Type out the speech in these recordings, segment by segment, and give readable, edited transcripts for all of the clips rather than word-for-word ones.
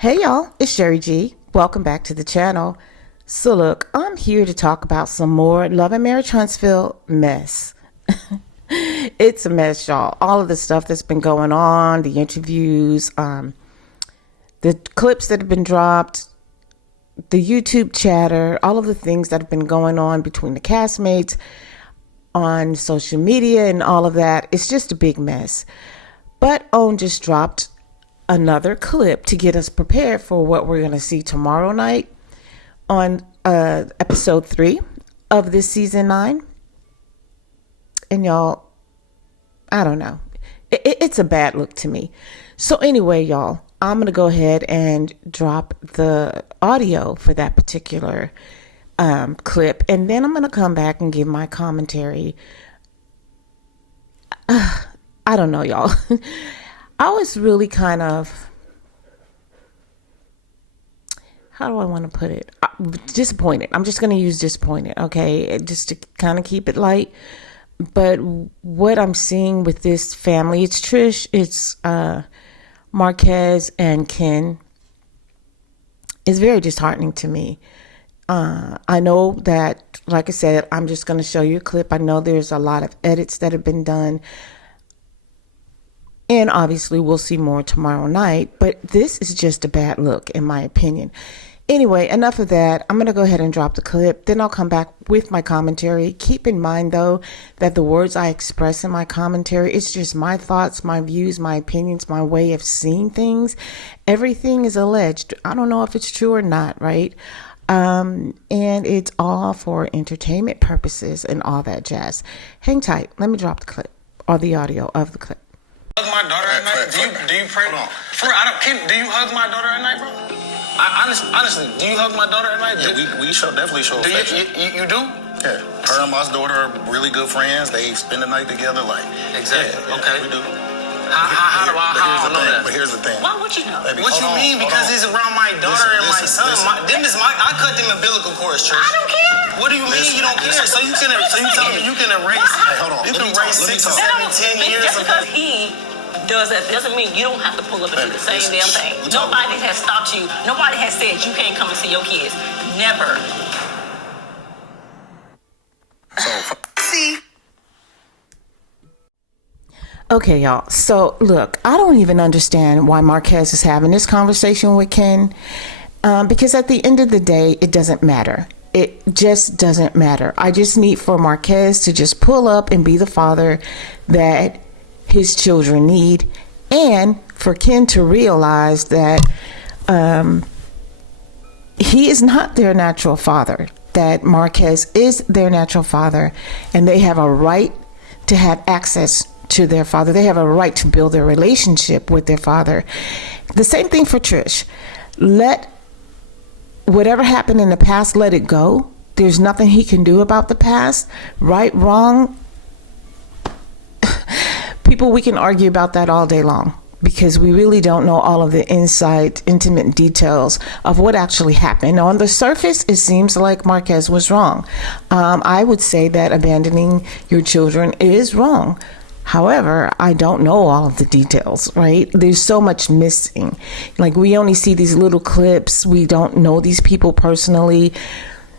Hey y'all, it's Sherry G. Welcome back to the channel. So look, I'm here to talk about some more Love and Marriage Huntsville mess. It's a mess, y'all. All of the stuff that's been going on, the interviews, the clips that have been dropped, the YouTube chatter, all of the things that have been going on between the castmates on social media and all of that. It's just a big mess. But OWN just dropped another clip to get us prepared for what we're going to see tomorrow night on episode 3 of this season 9. And y'all, I don't know. It's a bad look to me. So anyway, y'all, I'm going to go ahead and drop the audio for that particular clip. And then I'm going to come back and give my commentary. I don't know, y'all. I was really kind of, how do I want to put it? Disappointed. I'm just going to use disappointed, okay? Just to kind of keep it light. But what I'm seeing with this family, it's Trish, it's Marquez and Ken, is very disheartening to me. I know that, like I said, I'm just going to show you a clip. I know there's a lot of edits that have been done. And obviously we'll see more tomorrow night, but this is just a bad look in my opinion. Anyway, enough of that. I'm going to go ahead and drop the clip. Then I'll come back with my commentary. Keep in mind though, that the words I express in my commentary, it's just my thoughts, my views, my opinions, my way of seeing things. Everything is alleged. I don't know if it's true or not, right? And it's all for entertainment purposes and all that jazz. Hang tight. Let me drop the clip or the audio of the clip. Hug my daughter at night? Do you pray? Do you hug my daughter at night, bro? Honestly, do you hug my daughter at night? Yeah, we definitely show affection. You do? Yeah. Her and my daughter are really good friends. They spend the night together. Exactly. Yeah, okay. We do. How do I know that? But here's the thing. Why would you know? Baby, what you mean? Because he's around my daughter and my son. I cut them umbilical cords, Trish. I don't care. What do you mean you don't care? So you tell me you can erase. Hey, hold on. You can erase 6 or 7, 10 years just of because he does that doesn't mean you don't have to pull up and do the same damn thing. Nobody has stopped you. Nobody has said you can't come and see your kids. Never. See. Okay, y'all. So, look, I don't even understand why Marquez is having this conversation with Ken. Because at the end of the day, it doesn't matter. It just doesn't matter. I just need for Marquez to just pull up and be the father that his children need. And for Ken to realize that he is not their natural father. That Marquez is their natural father. And they have a right to have access to their father. They have a right to build their relationship with their father. The same thing for Trish. Let whatever happened in the past, let it go. There's nothing he can do about the past. Right, wrong. People, we can argue about that all day long because we really don't know all of the intimate details of what actually happened. On the surface, it seems like Marquez was wrong. I would say that abandoning your children is wrong. However, I don't know all of the details, right? There's so much missing. Like, we only see these little clips. We don't know these people personally.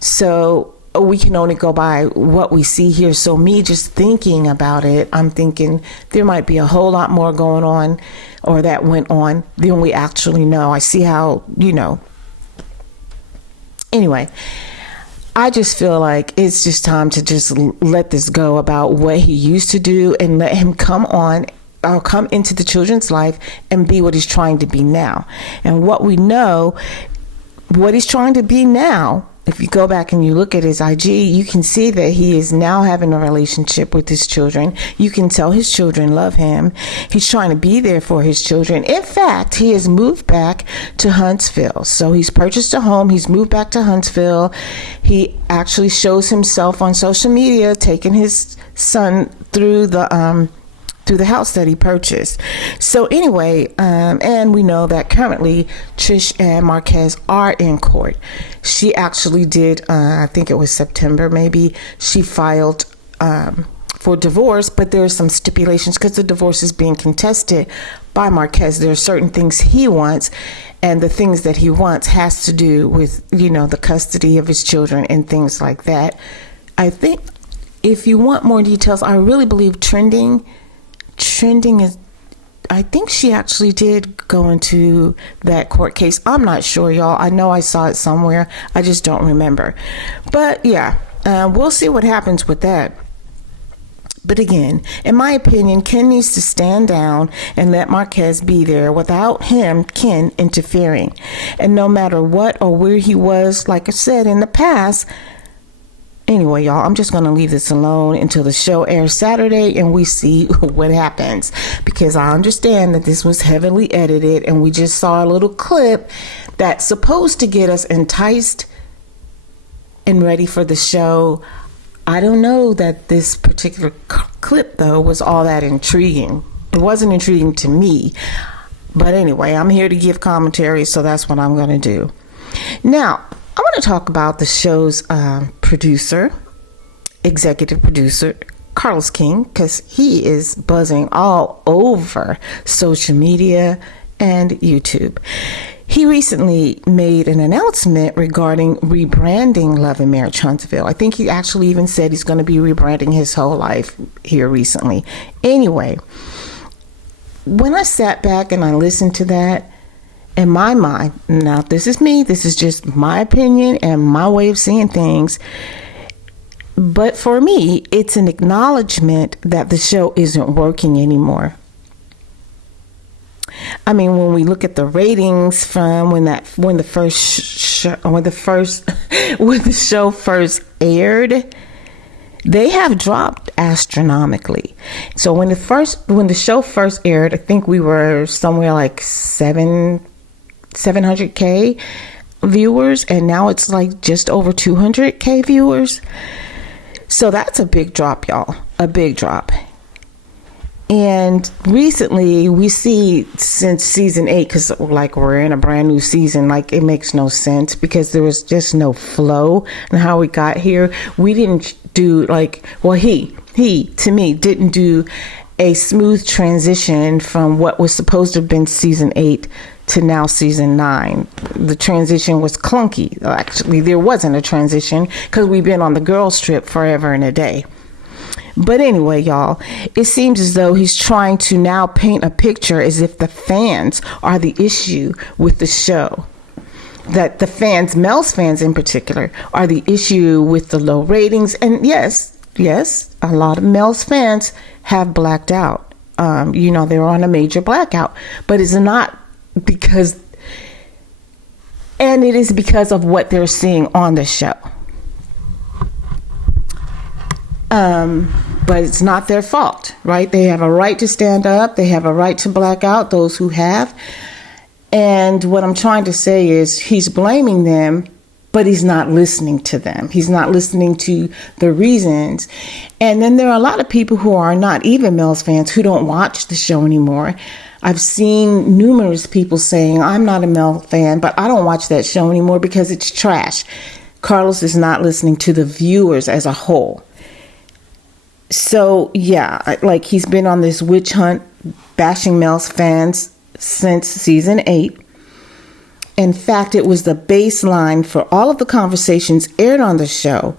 So we can only go by what we see here. So me just thinking about it, I'm thinking there might be a whole lot more going on or that went on than we actually know. I see how, Anyway, I just feel like it's just time to just let this go about what he used to do and let him come into the children's life and be what he's trying to be now. And what we know, what he's trying to be now, if you go back and you look at his IG, you can see that he is now having a relationship with his children. You can tell his children love him. He's trying to be there for his children. In fact, he has moved back to Huntsville. So he's purchased a home. He's moved back to Huntsville. He actually shows himself on social media, taking his son through the house that he purchased. So anyway, and we know that currently Trish and Marquez are in court. She actually did, I think it was September maybe, she filed for divorce, but there are some stipulations because the divorce is being contested by Marquez. There are certain things he wants, and the things that he wants has to do with, the custody of his children and things like that. I think if you want more details, I really believe trending is, I think she actually did go into that court case. I'm not sure, y'all. I know I saw it somewhere. I just don't remember. But yeah, we'll see what happens with that. But again, in my opinion, Ken needs to stand down and let Marquez be there without Ken interfering. And no matter what or where he was, like I said in the past, anyway, y'all, I'm just going to leave this alone until the show airs Saturday and we see what happens. Because I understand that this was heavily edited and we just saw a little clip that's supposed to get us enticed and ready for the show. I don't know that this particular clip, though, was all that intriguing. It wasn't intriguing to me. But anyway, I'm here to give commentary, so that's what I'm going to do. Now, I want to talk about the show's executive producer, Carlos King, because he is buzzing all over social media and YouTube. He recently made an announcement regarding rebranding Love and Marriage Huntsville. I think he actually even said he's going to be rebranding his whole life here recently. Anyway, when I sat back and I listened to that, in my mind, now this is me, this is just my opinion and my way of seeing things, but for me, it's an acknowledgement that the show isn't working anymore. I mean, when we look at the ratings from when the show first aired, they have dropped astronomically. So when the show first aired, I think we were somewhere like 700K viewers, and now it's like just over 200K viewers. So that's a big drop, y'all. A big drop. And recently we see since season 8, because like we're in a brand new season, like it makes no sense because there was just no flow in how we got here. We didn't do he to me didn't do a smooth transition from what was supposed to have been season 8 to now season 9. The transition was clunky. Actually, there wasn't a transition because we've been on the girls trip forever and a day. But anyway, y'all, it seems as though he's trying to now paint a picture as if the fans are the issue with the show. That the fans, Mel's fans in particular, are the issue with the low ratings. And yes, a lot of Mel's fans have blacked out. They're on a major blackout. But it's not because... And it is because of what they're seeing on the show. But it's not their fault, right? They have a right to stand up. They have a right to black out, those who have. And what I'm trying to say is he's blaming them, but he's not listening to them. He's not listening to the reasons. And then there are a lot of people who are not even Mel's fans who don't watch the show anymore. I've seen numerous people saying, I'm not a Mel fan, but I don't watch that show anymore because it's trash. Carlos is not listening to the viewers as a whole. So, yeah, like he's been on this witch hunt bashing Mel's fans since season 8. In fact, it was the baseline for all of the conversations aired on the show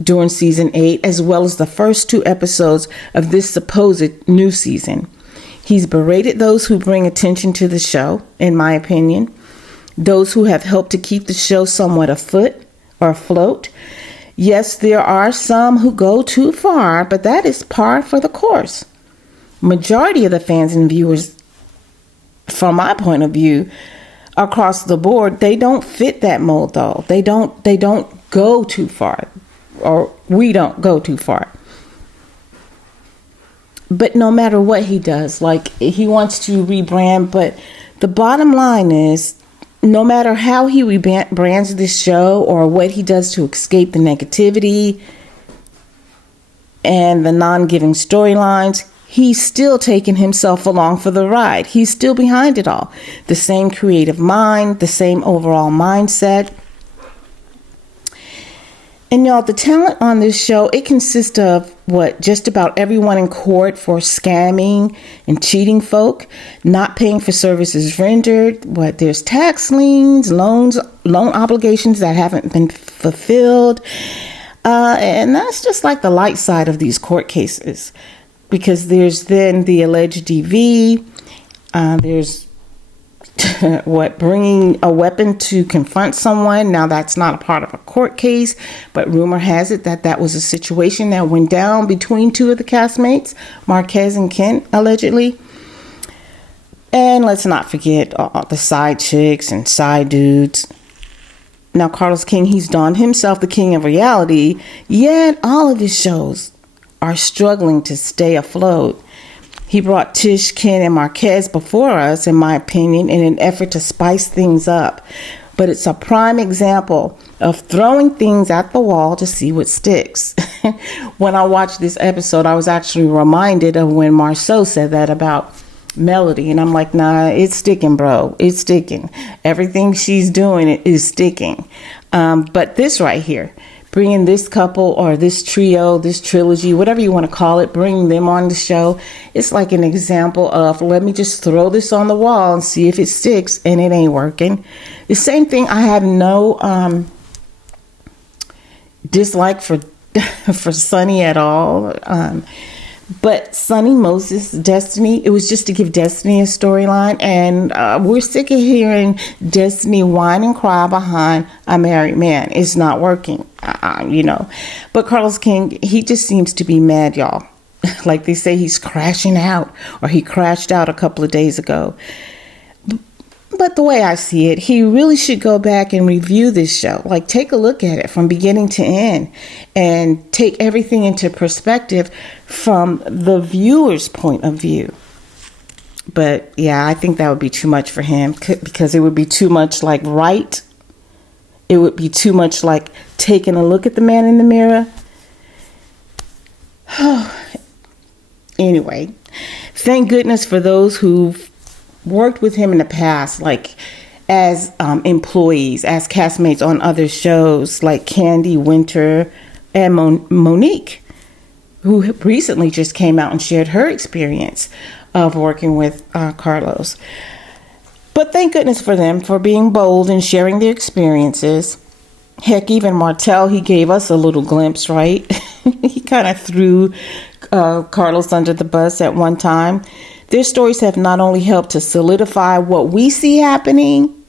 during season 8, as well as the first 2 episodes of this supposed new season. He's berated those who bring attention to the show, in my opinion, those who have helped to keep the show somewhat afloat. Yes, there are some who go too far, but that is par for the course. Majority of the fans and viewers, from my point of view, across the board, they don't fit that mold though. They don't go too far, or we don't go too far. But no matter what he does, like he wants to rebrand, but the bottom line is, no matter how he rebrands this show or what he does to escape the negativity and the non-giving storylines, he's still taking himself along for the ride. He's still behind it all. The same creative mind, the same overall mindset. And y'all, the talent on this show, it consists of just about everyone in court for scamming and cheating folk, not paying for services rendered. There's tax liens, loan obligations that haven't been fulfilled. And that's just like the light side of these court cases, because there's then the alleged DV. There's bringing a weapon to confront someone. Now, that's not a part of a court case, but rumor has it that was a situation that went down between two of the castmates, Marquez and Kent, allegedly. And let's not forget all the side chicks and side dudes. Now, Carlos King, he's donned himself the king of reality, yet all of his shows are struggling to stay afloat. He brought Trish, Ken, and Marquez before us, in my opinion, in an effort to spice things up. But it's a prime example of throwing things at the wall to see what sticks. When I watched this episode, I was actually reminded of when Marceau said that about Melody. And I'm like, nah, it's sticking, bro. It's sticking. Everything she's doing is sticking. But this right here, bringing this couple or this trio, this trilogy, whatever you want to call it, bringing them on the show, it's like an example of, let me just throw this on the wall and see if it sticks, and it ain't working. The same thing, I have no dislike for Sonny at all. But Sonny, Moses, Destiny, it was just to give Destiny a storyline. And we're sick of hearing Destiny whine and cry behind a married man. It's not working, But Carlos King, he just seems to be mad, y'all. Like they say, he's crashing out, or he crashed out a couple of days ago. But the way I see it, he really should go back and review this show. Like, take a look at it from beginning to end and take everything into perspective from the viewer's point of view. But yeah, I think that would be too much for him, because it would be too much like right. It would be too much like taking a look at the man in the mirror. Anyway, thank goodness for those who've worked with him in the past, like as employees, as castmates on other shows, like Candy Winter and Monique, who recently just came out and shared her experience of working with Carlos. But thank goodness for them for being bold and sharing their experiences. Heck, even Martel, he gave us a little glimpse, right? He kind of threw Carlos under the bus at one time. Their stories have not only helped to solidify what we see happening,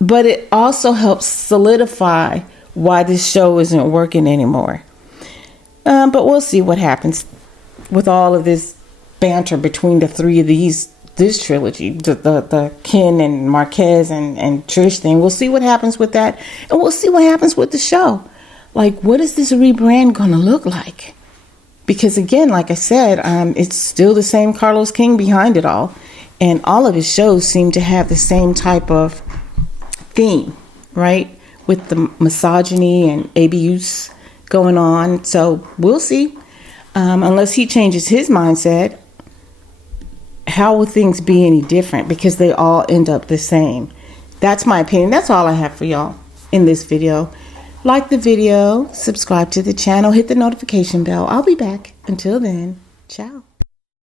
but it also helps solidify why this show isn't working anymore. But we'll see what happens with all of this banter between the three of this trilogy, the Ken and Marquez and Trish thing. We'll see what happens with that, and we'll see what happens with the show. Like, what is this rebrand going to look like? Because again, like I said, it's still the same Carlos King behind it all. And all of his shows seem to have the same type of theme, right? With the misogyny and abuse going on. So we'll see. Unless he changes his mindset, how will things be any different? Because they all end up the same. That's my opinion. That's all I have for y'all in this video. Like the video, subscribe to the channel, hit the notification bell. I'll be back. Until then, ciao.